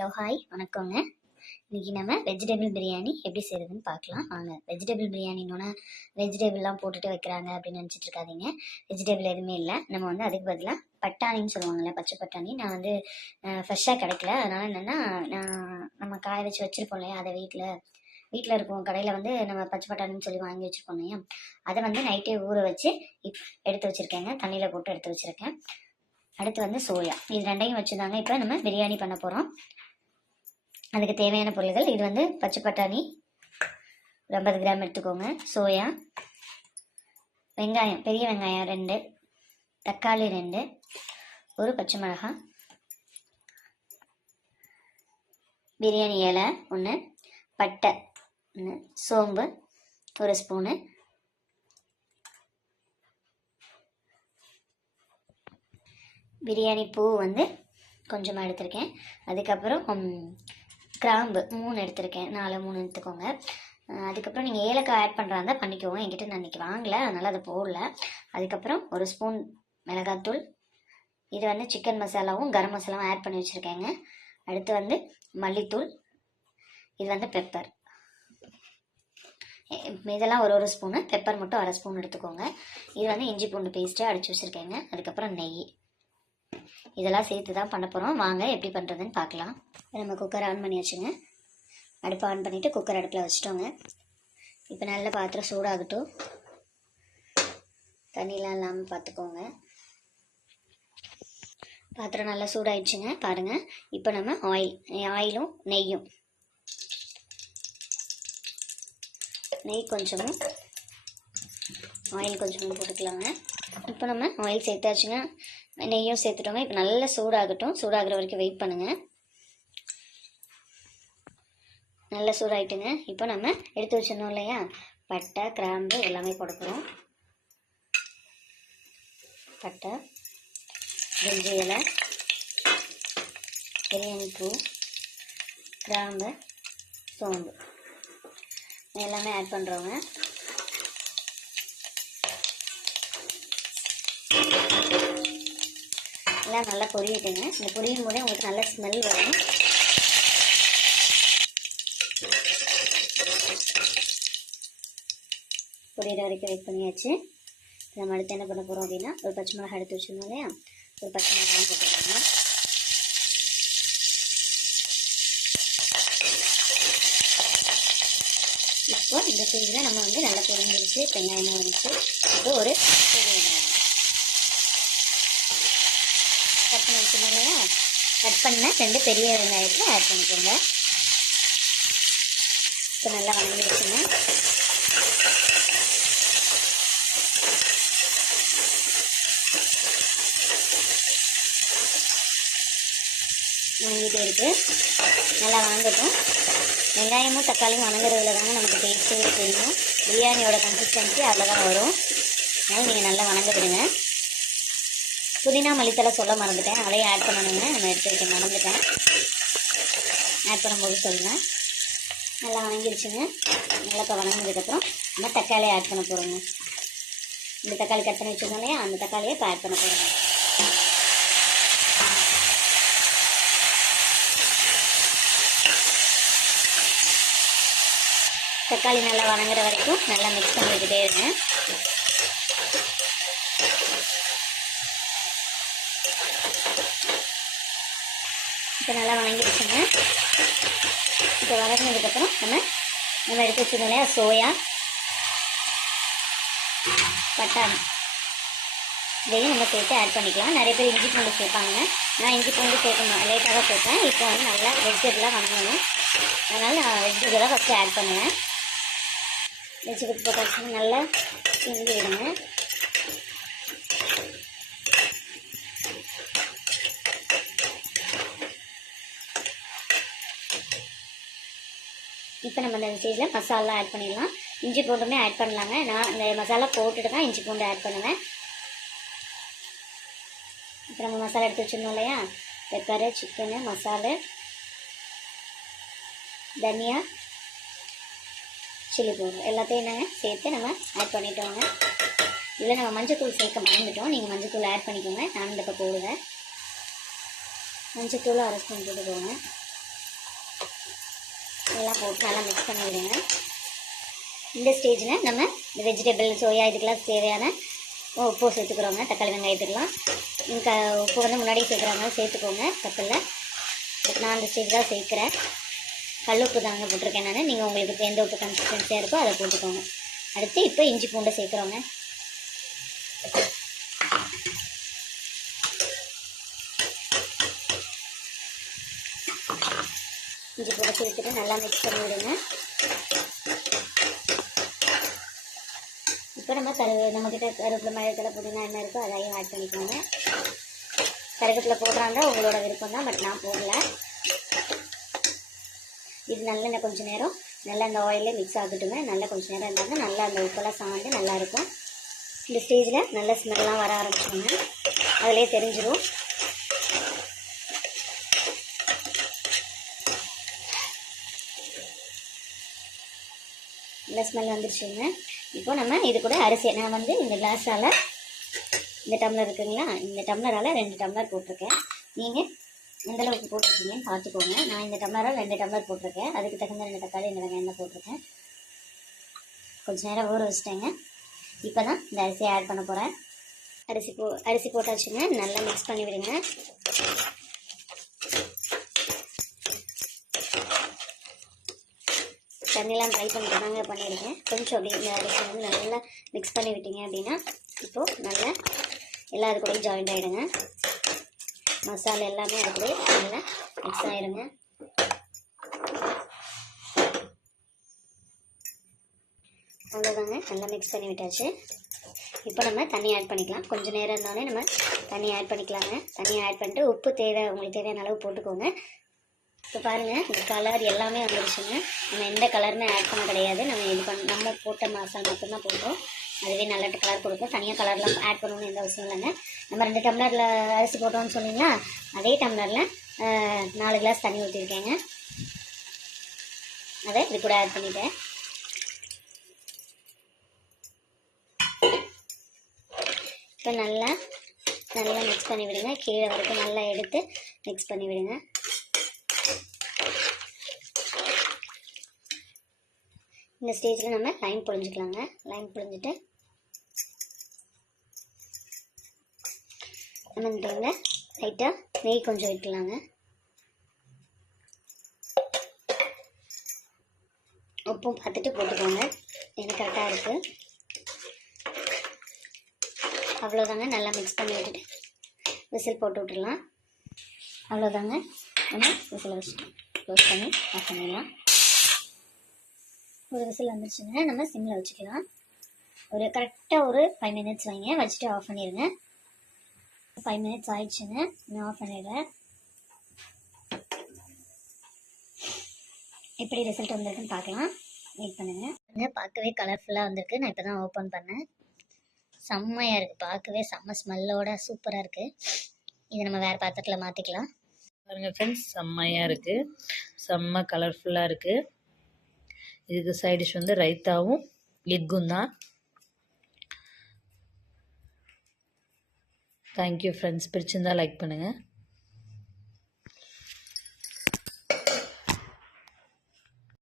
Hello hi வணக்கங்க. இன்றைக்கி நம்ம வெஜிடபிள் பிரியாணி எப்படி செய்கிறதுன்னு பார்க்கலாம் வாங்க. வெஜிடபிள் பிரியாணினோன்னா வெஜிடபிள்லாம் போட்டுட்டு வைக்கிறாங்க அப்படின்னு நினச்சிட்டு இருக்காதீங்க. வெஜிடபிள் எதுவுமே இல்லை. நம்ம வந்து அதுக்கு பதிலாக பட்டாணின்னு சொல்லுவாங்கள்ல, பச்சை பட்டாணி. நான் வந்து ஃப்ரெஷ்ஷாக கிடைக்கல, அதனால் என்னென்னா நம்ம காய வச்சு வச்சுருப்போம் இல்லையா, அதை வீட்டில் இருக்கும் கடையில் வந்து நம்ம பச்சை பட்டாணின்னு சொல்லி வாங்கி வச்சுருப்போம் இல்லையா, அதை வந்து நைட்டே ஊற வச்சு எடுத்து வச்சுருக்கேங்க. தண்ணியில் போட்டு எடுத்து வச்சுருக்கேன். அடுத்து வந்து சோயா, இது ரெண்டையும் வச்சுதாங்க இப்போ நம்ம பிரியாணி பண்ண போகிறோம். அதுக்கு தேவையான பொருள்கள், இது வந்து பச்சை பட்டாணி 50 கிராம் எடுத்துக்கோங்க, சோயா, வெங்காயம் பெரிய வெங்காயம் 2, தக்காளி 2, ஒரு பச்சை மிளகாய், பிரியாணி இலை 1, பட்டை 1, சோம்பு 1 ஸ்பூனு, பிரியாணி பூ வந்து கொஞ்சமாக எடுத்திருக்கேன். அதுக்கப்புறம் கிராம்பு 3 எடுத்திருக்கேன், 4 3 எடுத்துக்கோங்க. அதுக்கப்புறம் நீங்கள் ஏலக்காய் ஆட் பண்ணுறா இருந்தால் பண்ணிக்கோங்க. என்கிட்ட நான் இன்றைக்கி வாங்கலை, அதனால் அதை போடல. அதுக்கப்புறம் 1 ஸ்பூன் மிளகாத்தூள், இது வந்து சிக்கன் மசாலாவும் கரம் மசாலாவும் ஆட் பண்ணி வச்சுருக்கேங்க. அடுத்து வந்து மல்லித்தூள், இது வந்து பெப்பர், இதெல்லாம் ஒரு ஸ்பூனு, பெப்பர் மட்டும் 1/2 ஸ்பூன் எடுத்துக்கோங்க. இது வந்து இஞ்சி பூண்டு பேஸ்ட்டு அடித்து வச்சுருக்கேங்க. அதுக்கப்புறம் நெய், இதெல்லாம் சேர்த்து தான் பண்ண போகிறோம். வாங்க எப்படி பண்ணுறதுன்னு பார்க்கலாம். நம்ம குக்கர் ஆன் பண்ணி வச்சுங்க. அடுப்பு ஆன் பண்ணிவிட்டு குக்கர் அடுப்பில் வச்சுட்டோங்க. இப்போ நல்ல பாத்திரம் சூடாகட்டும், தண்ணிலாம் இல்லாமல் பார்த்துக்கோங்க. பாத்திரம் நல்லா சூடாயிடுச்சுங்க பாருங்கள். இப்போ நம்ம ஆயிலும் நெய் கொஞ்சமும் ஆயில் கொஞ்சமும் போட்டுக்கலாங்க. இப்போ நம்ம ஆயில் சேர்த்தாச்சுங்க, நெய்யும் சேர்த்துட்டோங்க. இப்போ நல்லா சூடாகட்டும், சூடாகிற வரைக்கும் வெயிட் பண்ணுங்கள். நல்லா சூடாகிட்டுங்க. இப்போ நம்ம எடுத்து வச்சிடணும் இல்லையா, பட்டை கிராம்பு எல்லாமே போட போகிறோம். பட்டை, பிரிஞ்சி இலை, பிரியாணி பூ, கிராம்பு, சோம்பு எல்லாமே ஆட் பண்ணுறோங்க. எல்லாம் நல்லா பொரியிட்டுங்க. இந்த பொரியும் போதே உங்களுக்கு நல்ல ஸ்மெல் வரும். பொரியிற வரைக்கும் வெயிட் பண்ணியாச்சு. நம்ம அடுத்து என்ன பண்ண போகிறோம் அப்படின்னா, ஒரு பச்சை மிளகாய் எடுத்து வச்சுருந்தோம் இல்லையா, ஒரு பச்சை மிளகாய் போட்டுக்கோங்க. இப்போ இந்த ஸ்டேஜில் நம்ம வந்து நல்லா பொரிஞ்சிருச்சு, வெங்காயமாக வந்துச்சு. இப்போ ஒரு பெரிய வெங்காயம் கட் பண்ணி வச்சுருந்தோம் இல்லையா, கட் பண்ண 2 பெரிய வெங்காயத்தை ஆட் பண்ணிக்கோங்க. இப்போ நல்லா வணங்கிடுச்சுங்க. வணங்கிட்டே இருக்குது, நல்லா வணங்கட்டும். வெங்காயமும் தக்காளியும் வணங்குறதுல தாங்க நமக்கு டேஸ்ட்டே தெரியும். பிரியாணியோட கன்சிஸ்டன்சி அதில் தான் வரும். அதனால் நீங்கள் நல்லா வணங்க விடுங்க. புதினா மல்லித்தலை சொல்ல மறந்துட்டேன், அதையும் ஆட் பண்ணணுங்க. நம்ம எடுத்து வைக்க மறந்துட்டேன், ஆட் பண்ணும்போது சொல்லுங்கள். நல்லா வணங்கிடுச்சுங்க. நல்லா இப்போ வணங்கினதுக்கப்புறம் நம்ம தக்காளியை ஆட் பண்ண போகிறோங்க. இந்த தக்காளி கட் பண்ணி வச்சுருந்தோம் இல்லையா, அந்த தக்காளியை இப்போ ஆட் பண்ண போகிறோங்க. தக்காளி நல்லா வணங்குற வரைக்கும் நல்லா மிக்ஸ் பண்ணிக்கிட்டே இருங்க. இப்போ நல்லா வணங்கிடுச்சுங்க. இப்போ வதங்கினதுக்கப்புறம் நம்ம எடுத்து வச்சுருந்தோம் இல்லையா, சோயா, பட்டாணி, இதையும் நம்ம சேர்த்து ஆட் பண்ணிக்கலாம். நிறைய பேர் இஞ்சி பூண்டு சேர்ப்பாங்க, நான் இஞ்சி பூண்டு சேர்க்கணும் லேட்டாக தான் சேர்ப்பேன். இப்போ வந்து நல்லா வெஜிடபிளாக வணங்கணும், அதனால் நான் வெஜிடபிளாக ஃபஸ்ட்டு ஆட் பண்ணுவேன். வெஜிடபிள் போட்டாச்சுன்னா நல்லா கிண்டி விடுங்க. இப்போ நம்ம இந்த ஸ்டேஜில் மசாலா ஆட் பண்ணிடலாம். இஞ்சி பூண்டுமே ஆட் பண்ணலாங்க. நான் இந்த மசாலா போட்டுட்டு தான் இஞ்சி பூண்டு ஆட் பண்ணுவேன். இப்போ நம்ம மசாலா எடுத்து வச்சுருந்தோம் இல்லையா, பெப்பரு, சிக்கனு மசாலா, தனியா, சில்லி பவுடர் எல்லாத்தையும் என்னங்க சேர்த்து நம்ம ஆட் பண்ணிட்டோங்க. இதில் நம்ம மஞ்சத்தூள் சேர்க்க மறந்துட்டோம், நீங்கள் மஞ்சத்தூள் ஆட் பண்ணிக்கோங்க. நான் இந்த இப்போ போடுவேன். மஞ்சத்தூள் 1/2 ஸ்பூன் போட்டுக்கோங்க. எல்லாம் போட்டு நல்லா மிக்ஸ் பண்ணி விடுங்க. இந்த ஸ்டேஜில் நம்ம இந்த வெஜிடபிள் சோயா இதுக்கெல்லாம் தேவையான உப்பு சேர்த்துக்கிறோங்க. தக்காளி வெங்காயத்துக்கெலாம் உப்பு வந்து முன்னாடியே சேர்க்குறாங்க, சேர்த்துக்கோங்க தப்பில்லை. நான் அந்த ஸ்டேஜ் தான் சேர்க்குறேன். கல் உப்பு தாங்க போட்டிருக்கேன் நான். நீங்கள் உங்களுக்கு எந்த உப்பு கன்சிஸ்டன்சியாக இருக்கோ அதை போட்டுக்கோங்க. அடுத்து இப்போ இஞ்சி பூண்டை சேர்க்குறோங்க. இஞ்சி பூண்டை சேர்த்துட்டு நல்லா மிக்ஸ் பண்ணி விடுங்க. இப்போ நம்மக்கிட்ட கருவேப்பிலை மிளகுத்தலை புதினா என்ன இருக்கோ அதையும் ஆட் பண்ணிக்கோங்க. கருவேப்பிலை போடுறாங்க உங்களோட விருப்பம் தான், பட் நான் போடல. இது நல்லெண்ணெய் கொஞ்சம் நேரம் நல்லா அந்த ஆயிலே மிக்ஸ் ஆகட்டுங்க. நல்லா கொஞ்சம் நேரம் இருந்தாங்க நல்லா அந்த உப்பெல்லாம் சாந்து நல்லாயிருக்கும். இந்த ஸ்டேஜில் நல்ல ஸ்மெல்லாம் வர ஆரம்பிச்சோங்க, அதிலே தெரிஞ்சிடும். நல்ல ஸ்மெல் வந்துருச்சுங்க. இப்போ நம்ம இது கூட அரிசி நான் வந்து இந்த கிளாஸால் இந்த டம்ளர் இருக்குங்களா, இந்த டம்ளரால் 2 டம்ளர் போட்டிருக்கேன். நீங்கள் எந்தளவுக்கு போட்டிருக்கீங்கன்னு பார்த்துக்கோங்க. நான் இந்த டம்ளரால் 2 டம்ளர் போட்டிருக்கேன். அதுக்கு தகுந்த 2 தக்காளி 2 வெங்காயம் போட்டிருக்கேன். கொஞ்சம் நேரம் ஊற வச்சுட்டேங்க. இப்போ தான் இந்த அரிசியை ஆட் பண்ண போகிறேன். அரிசி போட்டாச்சுங்க. நல்லா மிக்ஸ் பண்ணி விடுங்க. தண்ணிலாம் ட்ரை பண்ணிட்டு தாங்க பண்ணியிருக்கேன். கொஞ்சம் அப்படி இந்த அரிசி வந்து நல்லா மிக்ஸ் பண்ணி விட்டீங்க அப்படின்னா இப்போது நல்லா எல்லாம் அது கூட ஜாயிண்ட் ஆகிடுங்க. மசாலா எல்லாமே அது கூட நல்லா மிக்ஸ் ஆகிடுங்க. அவ்வளோதாங்க, நல்லா மிக்ஸ் பண்ணி விட்டாச்சு. இப்போ நம்ம தண்ணி ஆட் பண்ணிக்கலாம். கொஞ்சம் நேரம் இருந்தாலே நம்ம தண்ணி ஆட் பண்ணிக்கலாங்க. தண்ணி ஆட் பண்ணிட்டு உப்பு உங்களுக்கு தேவையான அளவு போட்டுக்கோங்க. இப்போ பாருங்கள், இந்த கலர் எல்லாமே வந்துருச்சுங்க. நம்ம எந்த கலருமே ஆட் பண்ண கிடையாது. நம்ம போட்ட மசாலா மட்டும்தான் போடுறோம். அதுவே நல்ல கலர் கொடுக்கும். தனியாக கலர்லாம் ஆட் பண்ணணும்னு எந்த அவசியம் இல்லைங்க. நம்ம 2 டம்ளரில் அரிசி போட்டோம்னு சொன்னீங்களா, அதே டம்ளரில் 4 கிளாஸ் தண்ணி ஊற்றிருக்கேங்க. அதை இது கூட ஆட் பண்ணிட்டேன். இப்போ நல்லா மிக்ஸ் பண்ணி விடுங்க. கீழே வரைக்கும் நல்லா எடுத்து மிக்ஸ் பண்ணி விடுங்க. இந்த ஸ்டேஜில் நம்ம லைம் புழிஞ்சிக்கலாங்க. லைம் புழிஞ்சிட்டு நம்ம இந்த டைமில் லைட்டாக நெய் கொஞ்சம் வைக்கலாங்க. உப்பும் பார்த்துட்டு போட்டுக்கோங்க, எனக்கு கரெக்டாக இருக்குது. அவ்வளோதாங்க, நல்லா மிக்ஸ் பண்ணி விட்டுட்டு விசில் போட்டு விட்டுடலாம். அவ்வளோதாங்க, நம்ம விசில் வச்சுட்டு க்ளோஸ் பண்ணி ஆஃப் பண்ணிடலாம். ஒரு விசில் வந்துருச்சுங்க. நம்ம சிம்மில் வச்சுக்கலாம். கரெக்டாக ஒரு 5 மினிட்ஸ் வைங்க, வச்சுட்டு ஆஃப் பண்ணிடுங்க. 5 மினிட்ஸ் ஆயிடுச்சுங்க, நான் ஆஃப் பண்ணிடுறேன். எப்படி ரிசல்ட் வந்திருக்குன்னு பார்க்கலாம். வெயிட் பண்ணுங்கள். பார்க்கவே கலர்ஃபுல்லாக வந்திருக்கு. நான் இப்போ தான் ஓப்பன் பண்ணேன். செம்மையாக இருக்குது, பார்க்கவே செம்ம ஸ்மெல்லோட சூப்பராக இருக்குது. இதை நம்ம வேறு பாத்திரத்தில் மாற்றிக்கலாம். பாருங்கள் ஃப்ரெண்ட்ஸ், செம்மையாக இருக்குது, செம்ம கலர்ஃபுல்லாக இருக்குது. இதுக்கு சைட் டிஷ் வந்து ரைத்தாவும் எக்கும் தான். Thank you friends. பிடிச்சிருந்தா லைக் பண்ணுங்கள்.